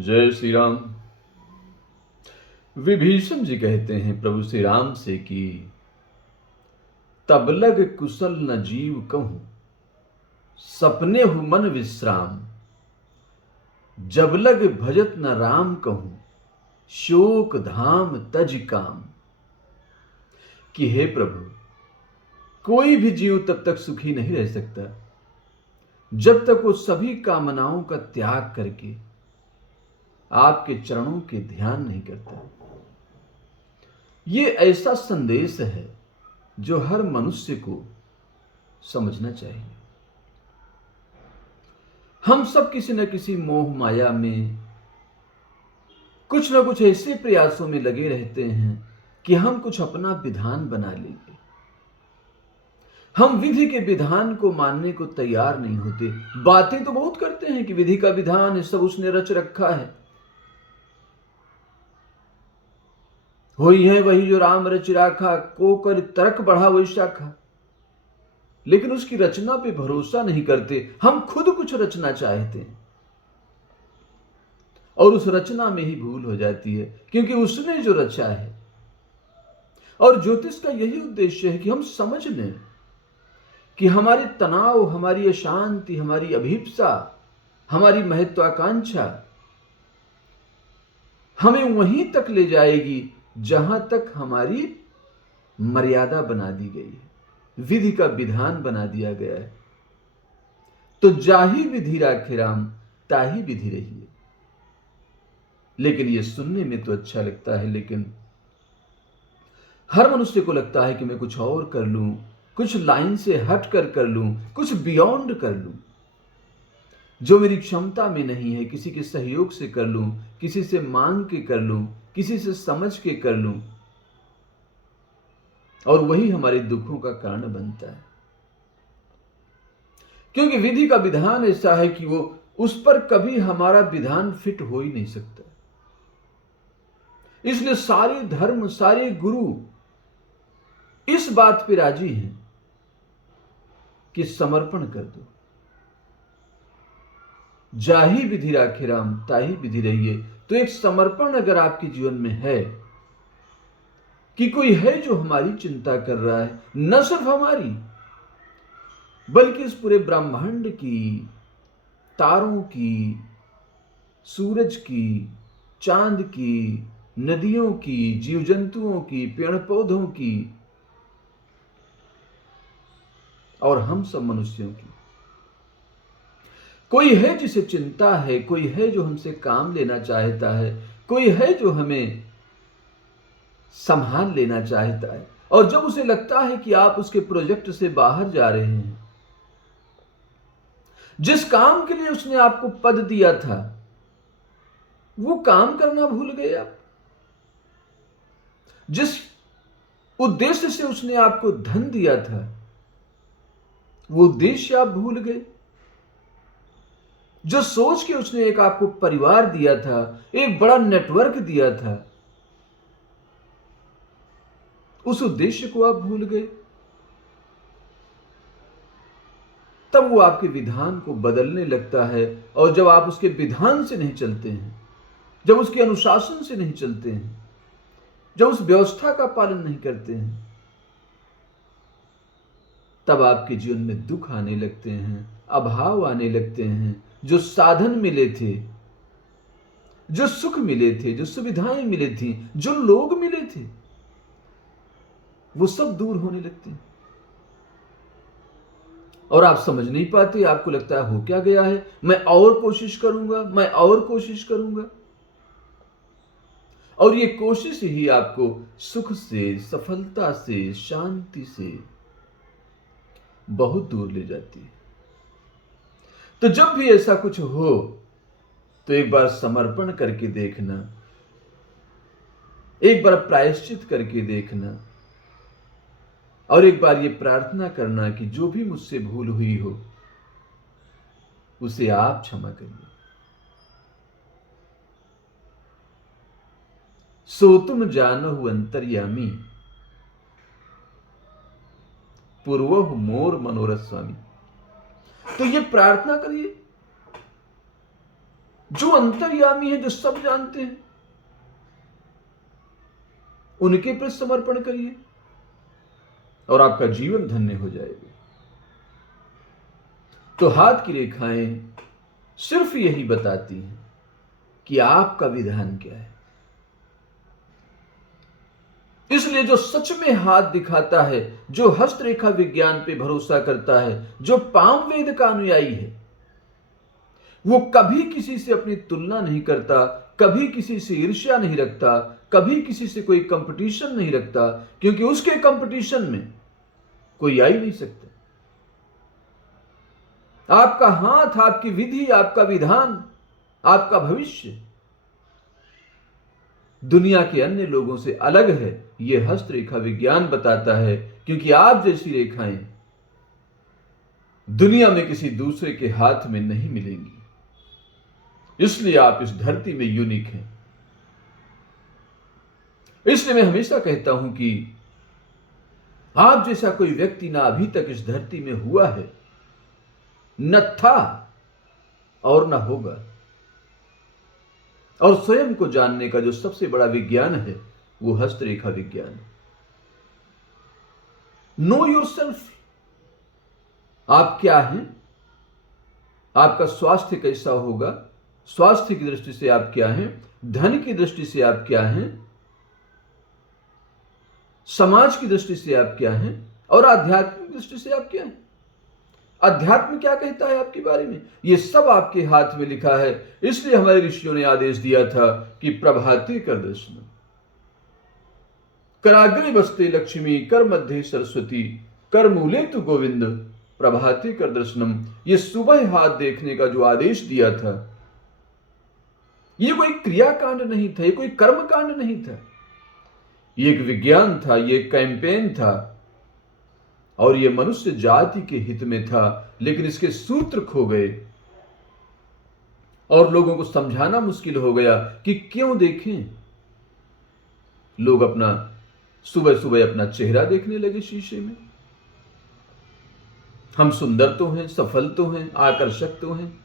जय श्री राम। विभीषण जी कहते हैं प्रभु श्री राम से कि तब लग कुशल न जीव कहूं, सपने हु मन विश्राम। जब लग भजत न राम कहूं, शोक धाम तज काम। कि हे प्रभु, कोई भी जीव तब तक सुखी नहीं रह सकता जब तक वो सभी कामनाओं का त्याग करके आपके चरणों के ध्यान नहीं करता। ये ऐसा संदेश है जो हर मनुष्य को समझना चाहिए। हम सब किसी न किसी मोह माया में कुछ न कुछ ऐसे प्रयासों में लगे रहते हैं कि हम कुछ अपना विधान बना लेंगे। हम विधि के विधान को मानने को तैयार नहीं होते। बातें तो बहुत करते हैं कि विधि का विधान है, सब उसने रच रखा है। होई है वही जो राम रच राखा, को कर तर्क बढ़ा वही शाखा। लेकिन उसकी रचना पे भरोसा नहीं करते। हम खुद कुछ रचना चाहते हैं और उस रचना में ही भूल हो जाती है, क्योंकि उसने जो रचा है। और ज्योतिष का यही उद्देश्य है कि हम समझ लें कि हमारे तनाव, हमारी अशांति, हमारी अभिप्सा, हमारी महत्वाकांक्षा हमें वहीं तक ले जाएगी जहां तक हमारी मर्यादा बना दी गई है, विधि का विधान बना दिया गया है। तो जाहि विधि राखे राम, ताहि विधि रहिए। लेकिन ये सुनने में तो अच्छा लगता है, लेकिन हर मनुष्य को लगता है कि मैं कुछ और कर लूं, कुछ लाइन से हट कर लूं, कुछ बियॉन्ड कर लूं, जो मेरी क्षमता में नहीं है। किसी के सहयोग से कर लूं, किसी से मांग के कर लूं, किसी से समझ के कर लूं, और वही हमारे दुखों का कारण बनता है। क्योंकि विधि का विधान ऐसा है कि वो उस पर कभी हमारा विधान फिट हो ही नहीं सकता। इसलिए सारे धर्म, सारे गुरु इस बात पे राजी हैं कि समर्पण कर दो। जाहि विधि राखे राम, ताहि विधि रहिए। तो एक समर्पण अगर आपके जीवन में है कि कोई है जो हमारी चिंता कर रहा है, न सिर्फ हमारी बल्कि इस पूरे ब्रह्मांड की, तारों की, सूरज की, चांद की, नदियों की, जीव जंतुओं की, पेड़ पौधों की, और हम सब मनुष्यों की। कोई है जिसे चिंता है, कोई है जो हमसे काम लेना चाहता है, कोई है जो हमें संभाल लेना चाहता है। और जब उसे लगता है कि आप उसके प्रोजेक्ट से बाहर जा रहे हैं, जिस काम के लिए उसने आपको पद दिया था वो काम करना भूल गए आप, जिस उद्देश्य से उसने आपको धन दिया था वो उद्देश्य आप भूल गए, जो सोच के उसने एक आपको परिवार दिया था, एक बड़ा नेटवर्क दिया था, उस उद्देश्य को आप भूल गए। तब वो आपके विधान को बदलने लगता है। और जब आप उसके विधान से नहीं चलते हैं, जब उसके अनुशासन से नहीं चलते हैं, जब उस व्यवस्था का पालन नहीं करते हैं, तब आपके जीवन में दुख आने लगते हैं, अभाव आने लगते हैं। जो साधन मिले थे, जो सुख मिले थे, जो सुविधाएं मिली थी, जो लोग मिले थे, वो सब दूर होने लगते हैं। और आप समझ नहीं पाते। आपको लगता है हो क्या गया है, मैं और कोशिश करूंगा, मैं और कोशिश करूंगा। और ये कोशिश ही आपको सुख से, सफलता से, शांति से बहुत दूर ले जाती है। तो जब भी ऐसा कुछ हो तो एक बार समर्पण करके देखना, एक बार प्रायश्चित करके देखना, और एक बार ये प्रार्थना करना कि जो भी मुझसे भूल हुई हो उसे आप क्षमा करिए। सो तुम जानहु अंतर्यामी, पूर्वहु मोर मनोरथ स्वामी। तो ये प्रार्थना करिए जो अंतर्यामी है, जो सब जानते हैं, उनके प्रति समर्पण करिए और आपका जीवन धन्य हो जाएगा। तो हाथ की रेखाएं सिर्फ यही बताती हैं कि आपका विधान क्या है। इसलिए जो सच में हाथ दिखाता है, जो हस्तरेखा विज्ञान पे भरोसा करता है, जो पाम वेद का अनुयायी है, वो कभी किसी से अपनी तुलना नहीं करता, कभी किसी से ईर्ष्या नहीं रखता, कभी किसी से कोई कंपटीशन नहीं रखता, क्योंकि उसके कंपटीशन में कोई आ ही नहीं सकता। आपका हाथ, आपकी विधि, आपका विधान, आपका भविष्य दुनिया के अन्य लोगों से अलग है, यह हस्तरेखा विज्ञान बताता है, क्योंकि आप जैसी रेखाएं दुनिया में किसी दूसरे के हाथ में नहीं मिलेंगी। इसलिए आप इस धरती में यूनिक हैं। इसलिए मैं हमेशा कहता हूं कि आप जैसा कोई व्यक्ति ना अभी तक इस धरती में हुआ है, न था और न होगा। और स्वयं को जानने का जो सबसे बड़ा विज्ञान है वो हस्तरेखा विज्ञान है। No yourself. आप क्या हैं, आपका स्वास्थ्य कैसा होगा, स्वास्थ्य की दृष्टि से आप क्या हैं, धन की दृष्टि से आप क्या हैं, समाज की दृष्टि से आप क्या हैं, और आध्यात्मिक दृष्टि से आप क्या हैं। अध्यात्म क्या कहता है आपके बारे में, यह सब आपके हाथ में लिखा है। इसलिए हमारे ऋषियों ने आदेश दिया था कि प्रभाते कर दर्शनम, कराग्रे बसते लक्ष्मी, कर मध्य सरस्वती, कर मूले तु गोविंद, प्रभाते कर दर्शनम। यह सुबह हाथ देखने का जो आदेश दिया था, यह कोई क्रियाकांड नहीं था, यह कोई कर्मकांड नहीं था, यह एक विज्ञान था, यह एक कैंपेन था, और यह मनुष्य जाति के हित में था। लेकिन इसके सूत्र खो गए और लोगों को समझाना मुश्किल हो गया कि क्यों देखें। लोग अपना सुबह सुबह अपना चेहरा देखने लगे शीशे में। हम सुंदर तो हैं, सफल तो हैं, आकर्षक तो हैं।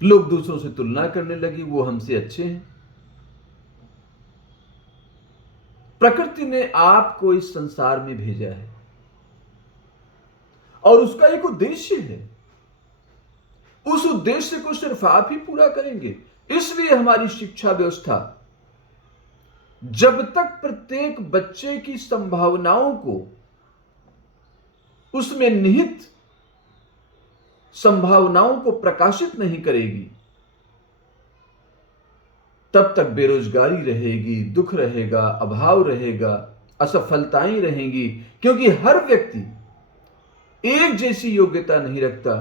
लोग दूसरों से तुलना करने लगे, वो हमसे अच्छे हैं। प्रकृति ने आपको इस संसार में भेजा है और उसका एक उद्देश्य है। उस उद्देश्य को सिर्फ आप ही पूरा करेंगे। इसलिए हमारी शिक्षा व्यवस्था जब तक प्रत्येक बच्चे की संभावनाओं को, उसमें निहित संभावनाओं को प्रकाशित नहीं करेगी, तब तक बेरोजगारी रहेगी, दुख रहेगा, अभाव रहेगा, असफलताएं रहेंगी। क्योंकि हर व्यक्ति एक जैसी योग्यता नहीं रखता,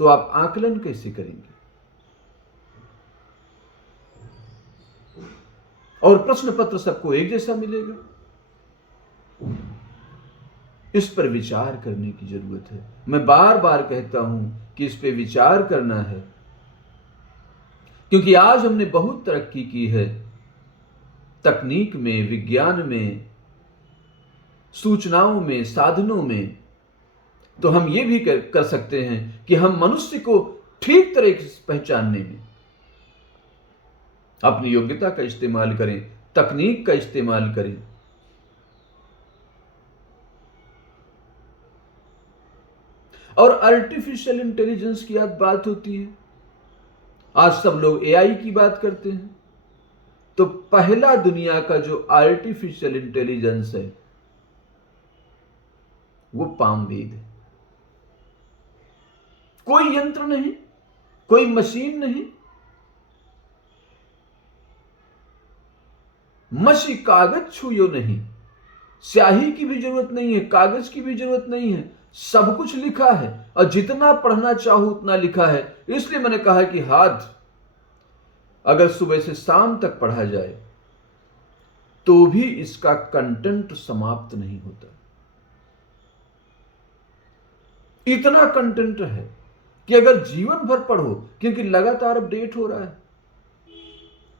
तो आप आकलन कैसे करेंगे। और प्रश्न पत्र सबको एक जैसा मिलेगा। इस पर विचार करने की जरूरत है। मैं बार बार कहता हूं कि इस पर विचार करना है, क्योंकि आज हमने बहुत तरक्की की है तकनीक में, विज्ञान में, सूचनाओं में, साधनों में। तो हम ये भी कर सकते हैं कि हम मनुष्य को ठीक तरह से पहचानने में अपनी योग्यता का इस्तेमाल करें, तकनीक का इस्तेमाल करें। और आर्टिफिशियल इंटेलिजेंस की आज बात होती है। आज सब लोग एआई की बात करते हैं। तो पहला दुनिया का जो आर्टिफिशियल इंटेलिजेंस है वो पाम वेद है। कोई यंत्र नहीं, कोई मशीन नहीं, मसी कागज छुयो नहीं, स्याही की भी जरूरत नहीं है, कागज की भी जरूरत नहीं है, सब कुछ लिखा है और जितना पढ़ना चाहो उतना लिखा है। इसलिए मैंने कहा कि हाथ अगर सुबह से शाम तक पढ़ा जाए तो भी इसका कंटेंट समाप्त नहीं होता। इतना कंटेंट है कि अगर जीवन भर पढ़ो, क्योंकि लगातार अपडेट हो रहा है,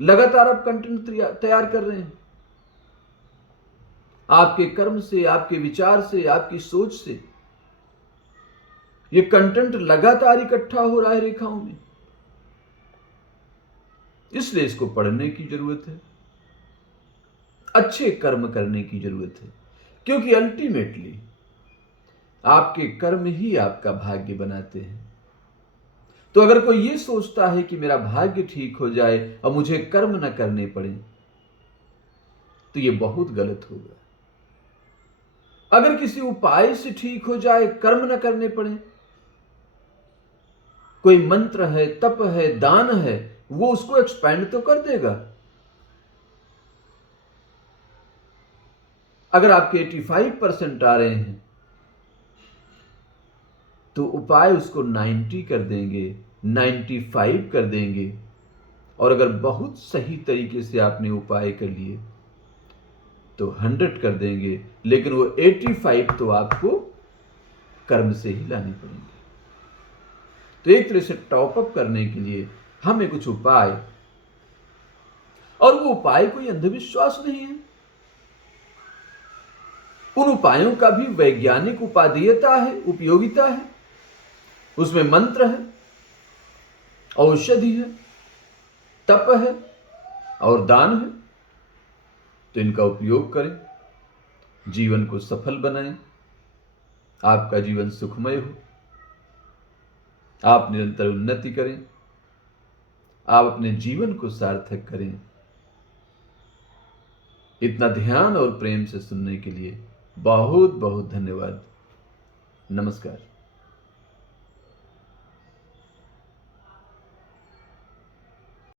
लगातार आप कंटेंट तैयार कर रहे हैं। आपके कर्म से, आपके विचार से, आपकी सोच से ये कंटेंट लगातार इकट्ठा हो रहा है रेखाओं में, इसलिए इसको पढ़ने की जरूरत है, अच्छे कर्म करने की जरूरत है, क्योंकि अल्टीमेटली आपके कर्म ही आपका भाग्य बनाते हैं। तो अगर कोई ये सोचता है कि मेरा भाग्य ठीक हो जाए और मुझे कर्म न करने पड़े, तो ये बहुत गलत होगा। अगर किसी उपाय से ठीक हो जाए, कर्म न करने पड़े, कोई मंत्र है, तप है, दान है, वो उसको एक्सपेंड तो कर देगा। अगर आपके 85% आ रहे हैं तो उपाय उसको 90 कर देंगे, 95 कर देंगे। और अगर बहुत सही तरीके से आपने उपाय कर लिए तो 100 कर देंगे, लेकिन वो 85 तो आपको कर्म से ही लाने पड़ेंगे। तो एक तरह से टॉप अप करने के लिए हमें कुछ उपाय, और वो उपाय कोई अंधविश्वास नहीं है, उन उपायों का भी वैज्ञानिक उपादेयता है, उपयोगिता है। उसमें मंत्र है, औषधि है, तप है और दान है। तो इनका उपयोग करें, जीवन को सफल बनाएं, आपका जीवन सुखमय हो, आप निरंतर उन्नति करें, आप अपने जीवन को सार्थक करें। इतना ध्यान और प्रेम से सुनने के लिए बहुत बहुत धन्यवाद। नमस्कार।